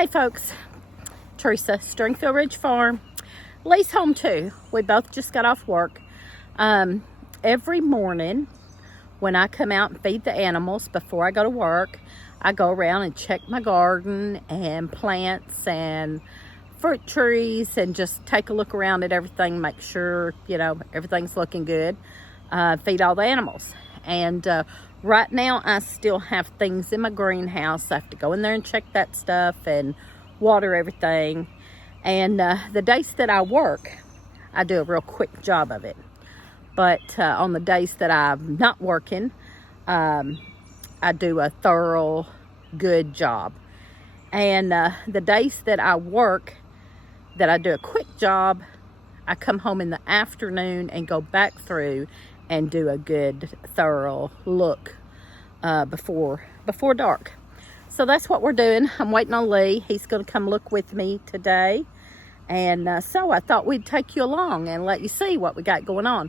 Hey folks, Teresa, Stringfield Ridge Farm. Lee's home too. We both just got off work. Every morning when I come out and feed the animals before I go to work, I go around and check my garden and plants and fruit trees and just take a look around at everything, make sure, everything's looking good. Feed all the animals. And right now I still have things in my greenhouse. I have to go in there and check that stuff and water everything. And the days that I work, I do a real quick job of it. But on the days that I'm not working, I do a thorough, good job. And the days that I work, that I do a quick job, I come home in the afternoon and go back through and do a good, thorough look before dark. So that's what we're doing. I'm waiting on Lee. He's going to come look with me today. And so I thought we'd take you along and let you see what we got going on.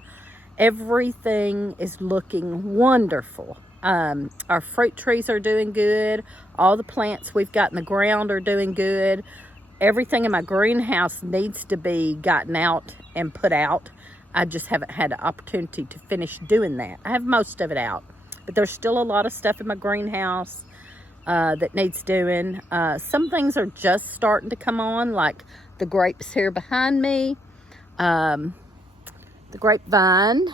Everything is looking wonderful. Our fruit trees are doing good. All the plants we've got in the ground are doing good. Everything in my greenhouse needs to be gotten out and put out. I just haven't had the opportunity to finish doing that. I have most of it out, but there's still a lot of stuff in my greenhouse that needs doing. Some things are just starting to come on, like the grapes here behind me, the grapevine.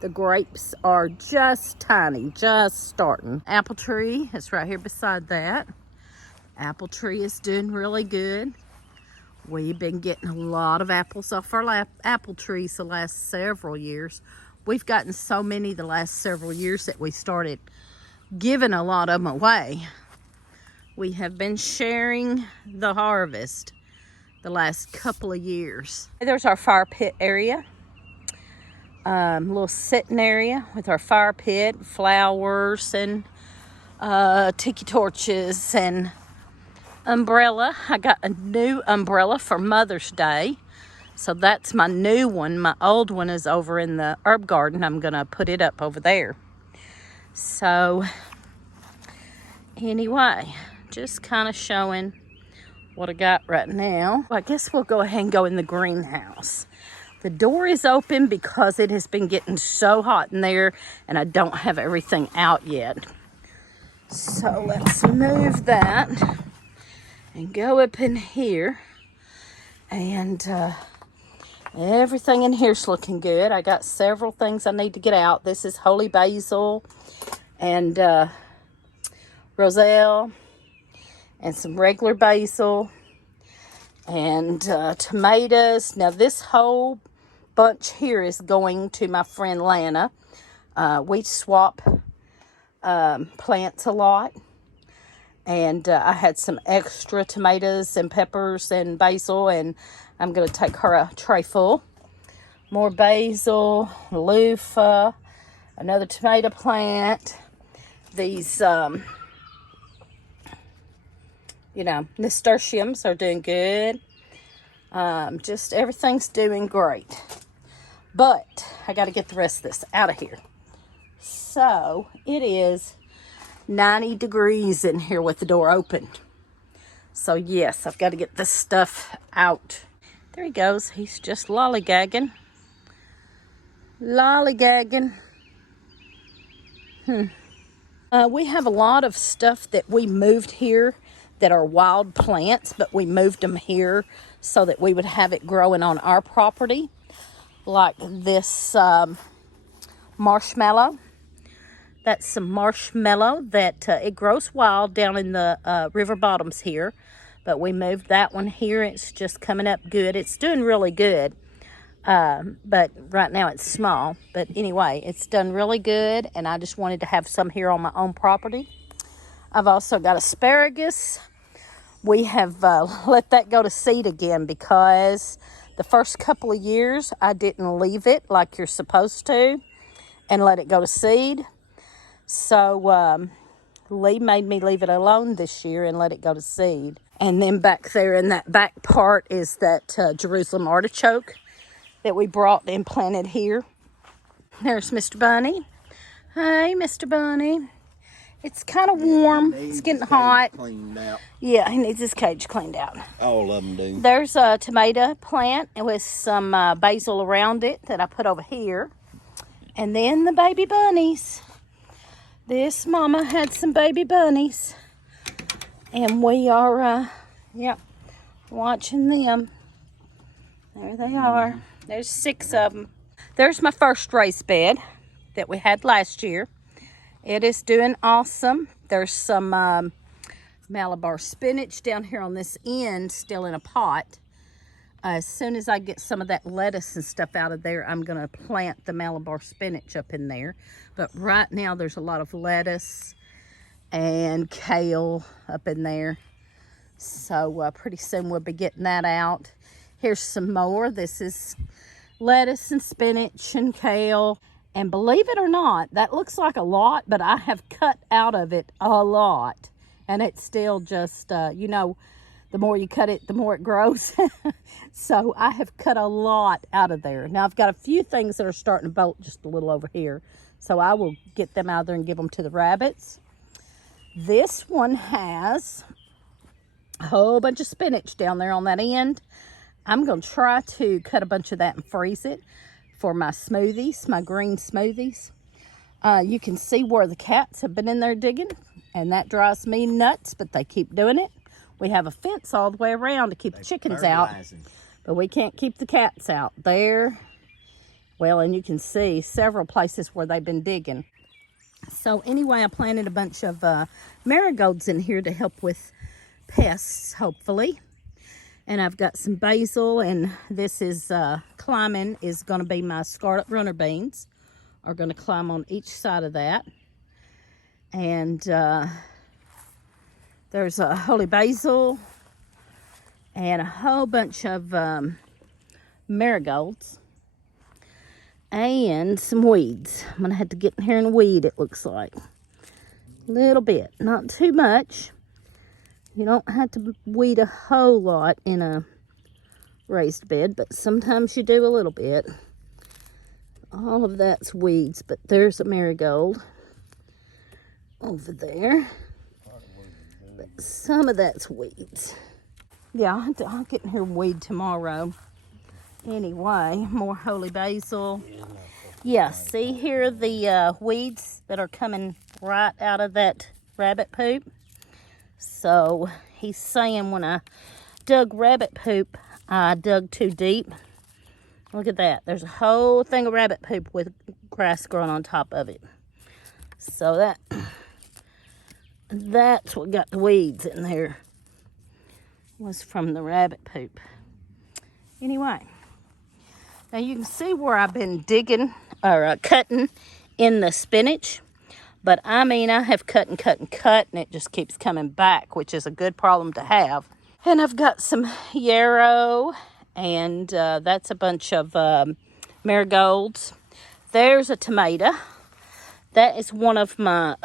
The grapes are just tiny, just starting. Apple tree is right here beside that. Apple tree is doing really good. We've been getting a lot of apples off our apple trees the last several years. We've gotten so many the last several years that we started giving a lot of them away. We have been sharing the harvest the last couple of years. There's our fire pit area. Little sitting area with our fire pit, flowers and tiki torches and umbrella. I got a new umbrella for Mother's Day, so that's my new one. My old one is over in the herb garden. I'm gonna put it up over there. So anyway, just kind of showing what I got right now. I guess we'll go ahead and go in the greenhouse. The door is open because it has been getting so hot in there and I don't have everything out yet. So let's move that and go up in here. And everything in here's looking good. I got several things I need to get out. This is holy basil and roselle and some regular basil and tomatoes. Now this whole bunch here is going to my friend Lana. We swap plants a lot, and I had some extra tomatoes and peppers and basil, and I'm going to take her a tray full. More basil, loofah, another tomato plant. These nasturtiums are doing good. Just everything's doing great. But I got to get the rest of this out of here. So it is 90 degrees in here with the door open. So yes, I've got to get this stuff out. There he goes. He's just lollygagging. Lollygagging. We have a lot of stuff that we moved here that are wild plants, but we moved them here so that we would have it growing on our property. Like this marshmallow. That's some marshmallow that it grows wild down in the river bottoms here. But we moved that one here. It's just coming up good. It's doing really good. But right now it's small. But anyway, it's done really good. And I just wanted to have some here on my own property. I've also got asparagus. We have let that go to seed again because the first couple of years I didn't leave it like you're supposed to and let it go to seed. So Lee made me leave it alone this year and let it go to seed. And then back there in that back part is that Jerusalem artichoke that we brought and planted here. There's Mr. Bunny. Hey, Mr. Bunny. It's kind of warm. It's getting hot. Cleaned out. Yeah, he needs his cage cleaned out. All of them do. There's a tomato plant with some basil around it that I put over here. And then the baby bunnies. This mama had some baby bunnies. And we are, watching them. There they are. There's 6 of them. There's my first raised bed that we had last year. It is doing awesome. There's some Malabar spinach down here on this end, still in a pot. As soon as I get some of that lettuce and stuff out of there, I'm going to plant the Malabar spinach up in there. But right now, there's a lot of lettuce and kale up in there. So pretty soon we'll be getting that out. Here's some more. This is lettuce and spinach and kale. And believe it or not, that looks like a lot, but I have cut out of it a lot. And it's still just, the more you cut it, the more it grows. So I have cut a lot out of there. Now I've got a few things that are starting to bolt just a little over here. So I will get them out of there and give them to the rabbits. This one has a whole bunch of spinach down there on that end. I'm going to try to cut a bunch of that and freeze it for my smoothies, my green smoothies. You can see where the cats have been in there digging, and that drives me nuts, but they keep doing it. We have a fence all the way around to keep the chickens out, but we can't keep the cats out there. Well, and you can see several places where they've been digging. So anyway, I planted a bunch of marigolds in here to help with pests, hopefully. And I've got some basil, and this is climbing is going to be my scarlet runner beans. Are going to climb on each side of that. And there's a holy basil and a whole bunch of marigolds and some weeds. I'm going to have to get in here and weed, it looks like. A little bit, not too much. You don't have to weed a whole lot in a raised bed, but sometimes you do a little bit. All of that's weeds, but there's a marigold over there. But some of that's weeds. Yeah, I'll get in here and weed tomorrow. Anyway, more holy basil. Yeah, see here the weeds that are coming right out of that rabbit poop. So he's saying when I dug rabbit poop, I dug too deep. Look at that. There's a whole thing of rabbit poop with grass growing on top of it. So that's what got the weeds in there. Was from the rabbit poop. Anyway, now you can see where I've been digging or cutting in the spinach. But I mean, I have cut and cut and cut, and it just keeps coming back, which is a good problem to have. And I've got some yarrow, and that's a bunch of marigolds. There's a tomato. That is one of my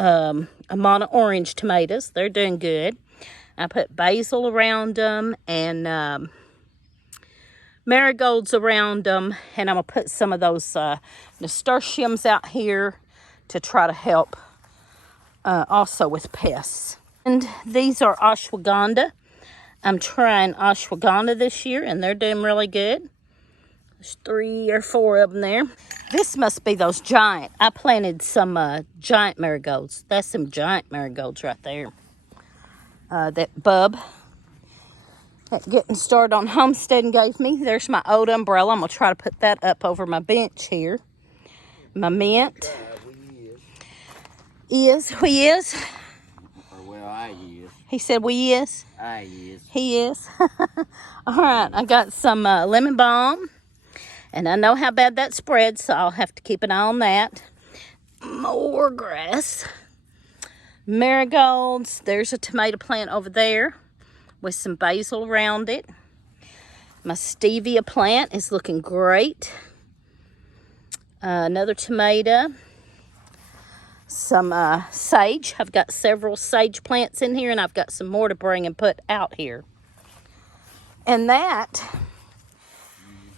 Amana orange tomatoes. They're doing good. I put basil around them and marigolds around them, and I'm going to put some of those nasturtiums out here to try to help also with pests. And these are ashwagandha. I'm trying ashwagandha this year, and they're doing really good. There's 3 or 4 of them there. This must be those giant. I planted some giant marigolds. That's some giant marigolds right there. That bub that Getting Started on Homesteading gave me. There's my old umbrella. I'm going to try to put that up over my bench here. My mint. He is. Well, I is. He said we is. I is. He is. All right. I got some lemon balm. And I know how bad that spreads, so I'll have to keep an eye on that. More grass. Marigolds. There's a tomato plant over there with some basil around it. My stevia plant is looking great. Another tomato. Some sage. I've got several sage plants in here, and I've got some more to bring and put out here. And that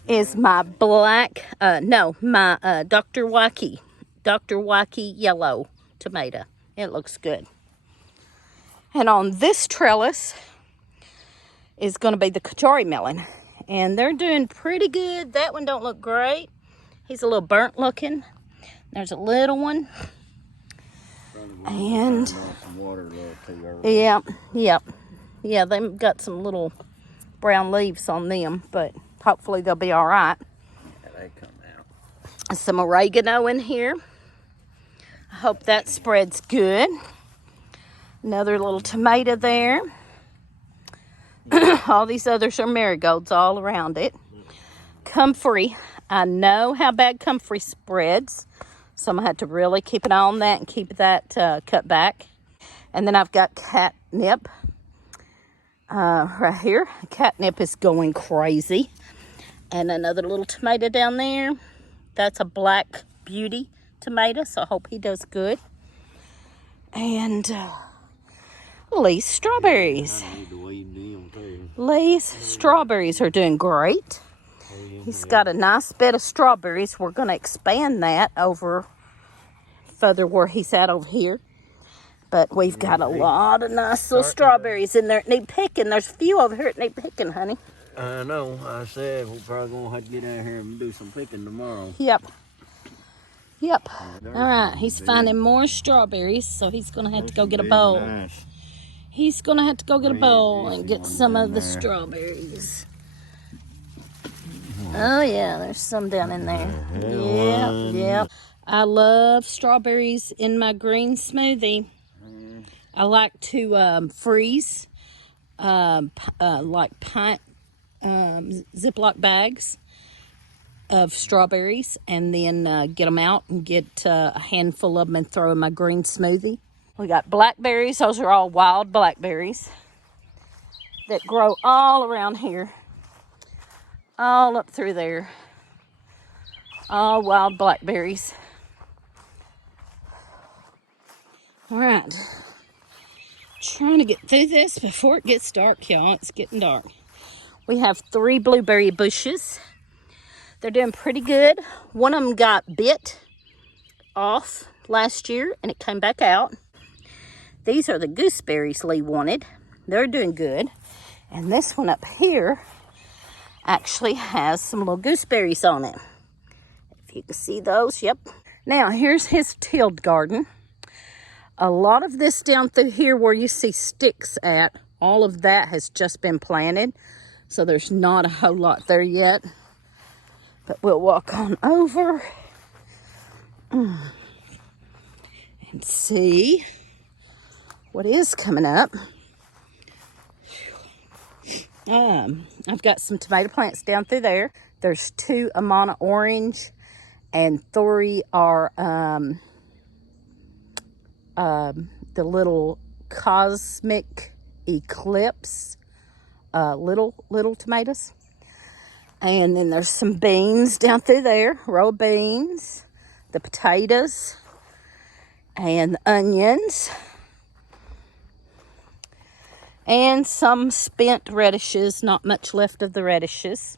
is my black, my Dr. Waukee yellow tomato. It looks good. And on this trellis is going to be the Kachori Melon. And they're doing pretty good. That one don't look great. He's a little burnt looking. There's a little one. And yeah, they've got some little brown leaves on them, but hopefully they'll be all right. Yeah, they come out. Some oregano in here. I hope that spreads good. Another little tomato there. All these others are marigolds all around it. Comfrey. I know how bad comfrey spreads, so I'm going to have to really keep an eye on that and keep that cut back. And then I've got catnip right here. Catnip is going crazy. And another little tomato down there. That's a black beauty tomato, so I hope he does good. And Lee's strawberries. Lee's strawberries are doing great. He's got a nice bed of strawberries. We're going to expand that over further where he's at over here. But we've got a lot of nice little strawberries in there that need picking. There's a few over here that need picking, honey. I know. I said we're probably going to have to get out here and do some picking tomorrow. Yep. All right, he's finding more strawberries, so he's going to have to go get a bowl. Nice. He's going to have to go get a bowl and get some of the strawberries. Oh, yeah, there's some down in there. Yeah. I love strawberries in my green smoothie. I like to freeze like pint Ziploc bags of strawberries and then get them out and get a handful of them and throw in my green smoothie. We got blackberries. Those are all wild blackberries that grow all around here. All up through there. All wild blackberries. All right. Trying to get through this before it gets dark, y'all. It's getting dark. We have 3 blueberry bushes. They're doing pretty good. One of them got bit off last year and it came back out. These are the gooseberries Lee wanted. They're doing good. And this one up here actually has some little gooseberries on it. If you can see those, yep. Now, here's his tilled garden. A lot of this down through here where you see sticks at, all of that has just been planted. So there's not a whole lot there yet. But we'll walk on over and see what is coming up. I've got some tomato plants down through there. There's 2 Amana orange and 3 are the little Cosmic Eclipse little tomatoes. And then there's some beans down through there, row of beans, the potatoes, and the onions. And some spent radishes, not much left of the radishes.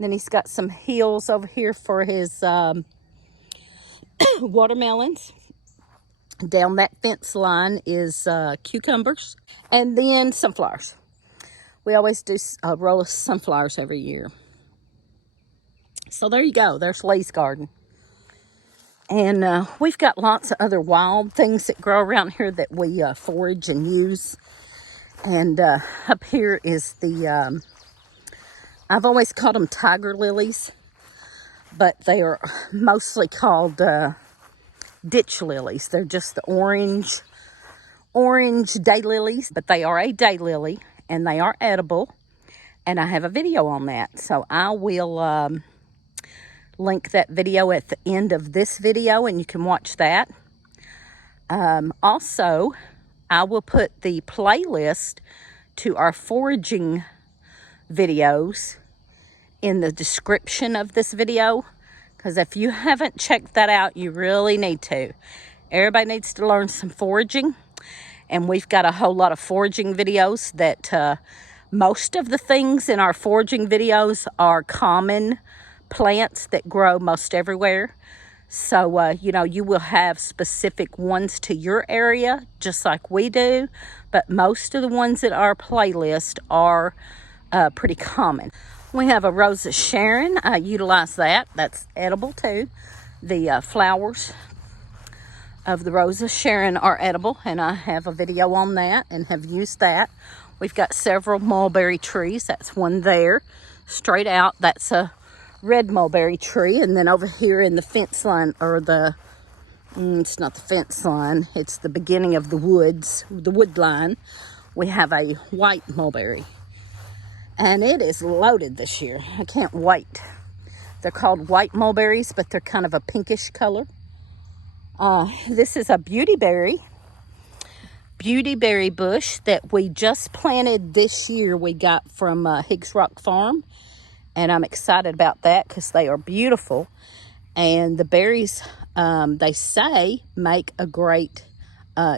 Then he's got some hills over here for his watermelons. Down that fence line is cucumbers and then sunflowers. We always do a row of sunflowers every year. So there you go. There's Lee's garden. And we've got lots of other wild things that grow around here that we forage and use. And up here is the, I've always called them tiger lilies, but they are mostly called ditch lilies. They're just the orange daylilies, but they are a daylily and they are edible. And I have a video on that. So I will link that video at the end of this video and you can watch that. Also, I will put the playlist to our foraging videos in the description of this video. Because if you haven't checked that out, you really need to. Everybody needs to learn some foraging. And we've got a whole lot of foraging videos that most of the things in our foraging videos are common plants that grow most everywhere. So, you know, you will have specific ones to your area, just like we do. But most of the ones in our playlist are pretty common. We have a Rose of Sharon. I utilize that. That's edible too. The flowers of the Rose of Sharon are edible, and I have a video on that and have used that. We've got several mulberry trees. That's one there, straight out. That's a red mulberry tree. And then over here in the fence line, or it's not the fence line, it's the beginning of the woods, the wood line, we have a white mulberry. And it is loaded this year. I can't wait. They're called white mulberries, but they're kind of a pinkish color. This is a beautyberry bush that we just planted this year. We got from Higgs Rock Farm, and I'm excited about that because they are beautiful. And the berries, they say, make a great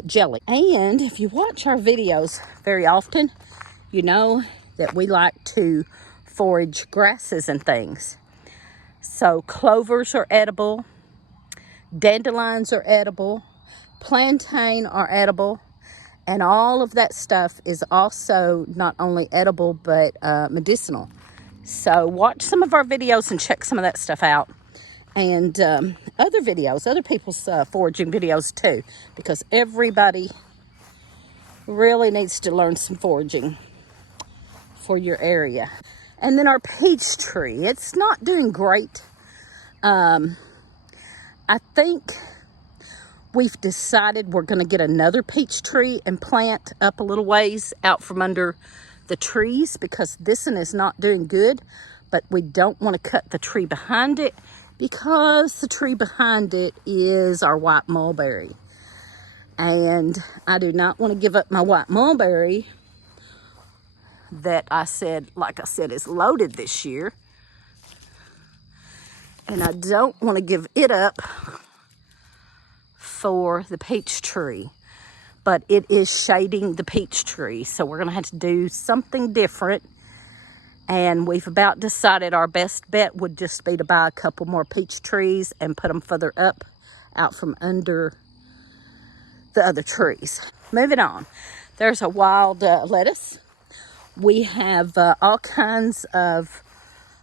jelly. And if you watch our videos very often, you know that we like to forage grasses and things. So clovers are edible. Dandelions are edible, plantain are edible, and all of that stuff is also not only edible but medicinal. So watch some of our videos and check some of that stuff out. And other videos, other people's foraging videos too, because everybody really needs to learn some foraging for your area. And then our peach tree, it's not doing great. I think we've decided we're going to get another peach tree and plant up a little ways out from under the trees, because this one is not doing good. But we don't want to cut the tree behind it, because the tree behind it is our white mulberry. And I do not want to give up my white mulberry that like I said, is loaded this year. And I don't want to give it up for the peach tree. But it is shading the peach tree. So we're going to have to do something different. And we've about decided our best bet would just be to buy a couple more peach trees and put them further up out from under the other trees. Moving on. There's a wild lettuce. We have all kinds of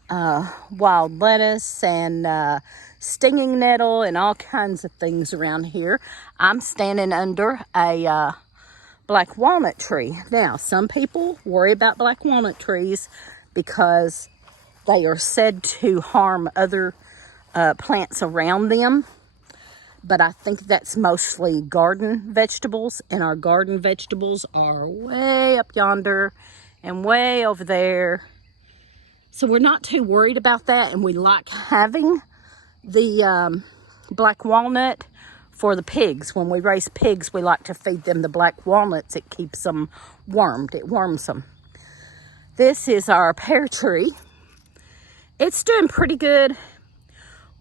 wild lettuce and stinging nettle and all kinds of things around here. I'm standing under a black walnut tree. Now, some people worry about black walnut trees because they are said to harm other plants around them. But I think that's mostly garden vegetables, and our garden vegetables are way up yonder and way over there. So we're not too worried about that, and we like having the black walnut for the pigs. When we raise pigs, we like to feed them the black walnuts. It keeps them wormed. It worms them. This is our pear tree. It's doing pretty good.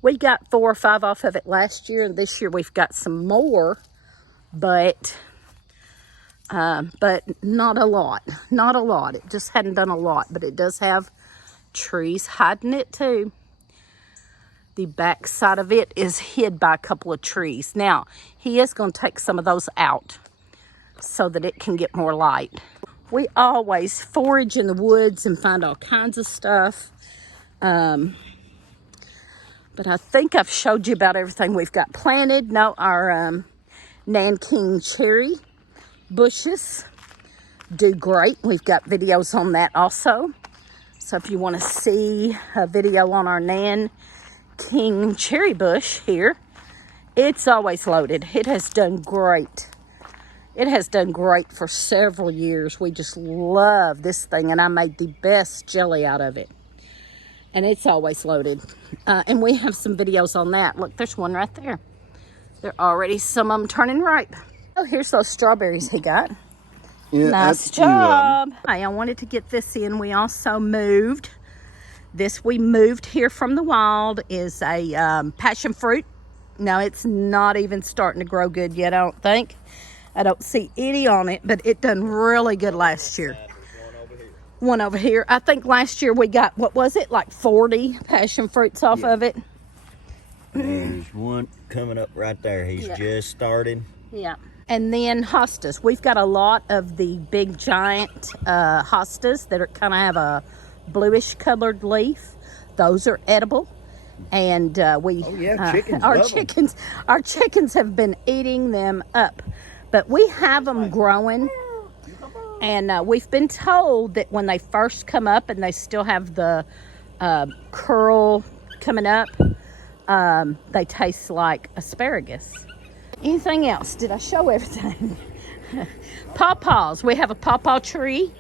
We got 4 or 5 off of it last year, and this year we've got some more, but not a lot. Not a lot. It just hadn't done a lot, but it does have trees hiding it too. The back side of it is hid by a couple of trees. Now, he is going to take some of those out so that it can get more light. We always forage in the woods and find all kinds of stuff. But I think I've showed you about everything we've got planted. No, our Nanking cherry bushes do great. We've got videos on that also. So if you want to see a video on our Nanking cherry bush here, it's always loaded. It has done great. It has done great for several years. We just love this thing, and I made the best jelly out of it. And it's always loaded. And we have some videos on that. Look, there's one right there. There are already some of them turning ripe. Oh, here's those strawberries he got. Yeah, nice job. I wanted to get this in. We also moved. This we moved here from the wild is a passion fruit. No, it's not even starting to grow good yet, I don't think. I don't see any on it, but it done really good last year. One over here. I think last year we got, what was it, like 40 passion fruits off of it. There's one coming up right there. He's just started. Yeah. And then hostas. We've got a lot of the big giant hostas that are kind of have a bluish colored leaf. Those are edible. And chickens our chickens have been eating them up. But we have them growing. And we've been told that when they first come up and they still have the curl coming up, they taste like asparagus. Anything else? Did I show everything? Pawpaws. We have a pawpaw tree.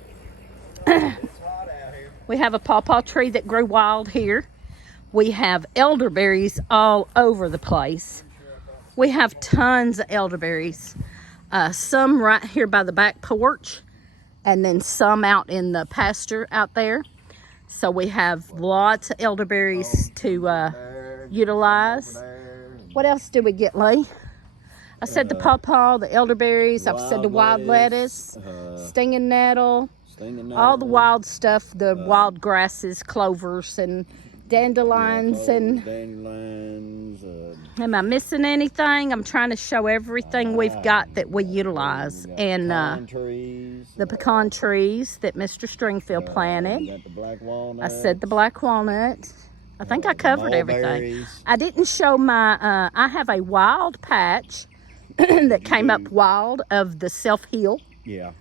We have a pawpaw tree that grew wild here. We have elderberries all over the place. We have tons of elderberries. Some right here by the back porch, and then some out in the pasture out there. So we have lots of elderberries to utilize. What else did we get, Lee? I said the pawpaw, the elderberries. I've said the wild lettuce, stinging nettle, all the wild stuff, the wild grasses, clovers, and dandelions. Am I missing anything? I'm trying to show everything we've got that we utilize. And the pecan trees that Mr. Stringfield planted. I said the black walnut. I think I covered everything. I didn't show my, I have a wild patch that came up wild of the self-heal. Yeah.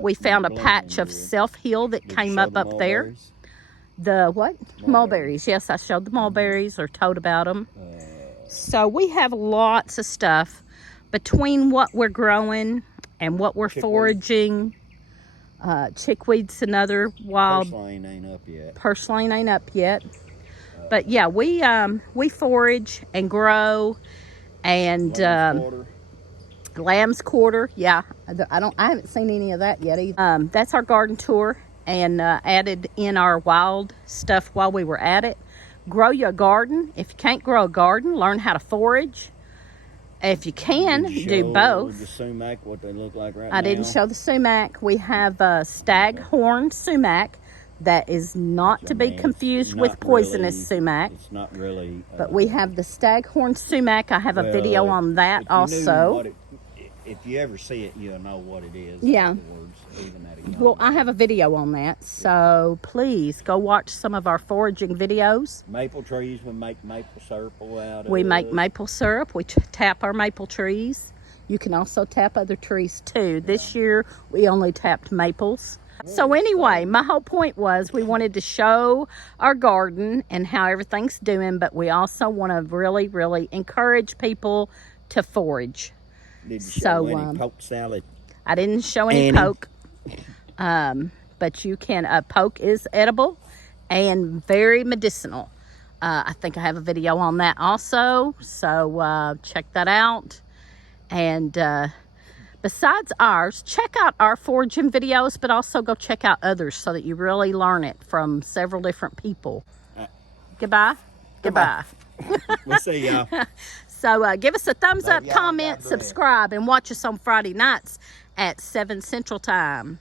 We found a patch of self-heal that came up there. The what? Mulberries. Yes, I showed the mulberries or told about them. So we have lots of stuff between what we're growing and what we're foraging. Chickweed's another wild. Purslane ain't up yet. Purslane ain't up yet. But yeah, we forage and grow, and lamb's quarter. Yeah, I haven't seen any of that yet either. That's our garden tour, and added in our wild stuff while we were at it. Grow your garden. If you can't grow a garden, learn how to forage. If you can, do both. The sumac, what they look like right now? I didn't show the sumac. We have a staghorn sumac that is not to be confused with poisonous sumac. It's not really. But we have the staghorn sumac. I have a video on that also. If you ever see it, you'll know what it is. Yeah. Well, I have a video on that, so please go watch some of our foraging videos. Maple trees, we make maple syrup out of. We make maple syrup. We tap our maple trees. You can also tap other trees too. This year, we only tapped maples. So anyway, my whole point was we wanted to show our garden and how everything's doing, but we also want to really, really encourage people to forage. Did you show any poke salad? I didn't show any poke. But you can, poke is edible and very medicinal. I think I have a video on that also, so check that out. And besides ours, check out our foraging videos, but also go check out others so that you really learn it from several different people. Goodbye. Goodbye. We'll see y'all. So give us a thumbs up, comment, subscribe, and watch us on Friday nights at 7 Central Time.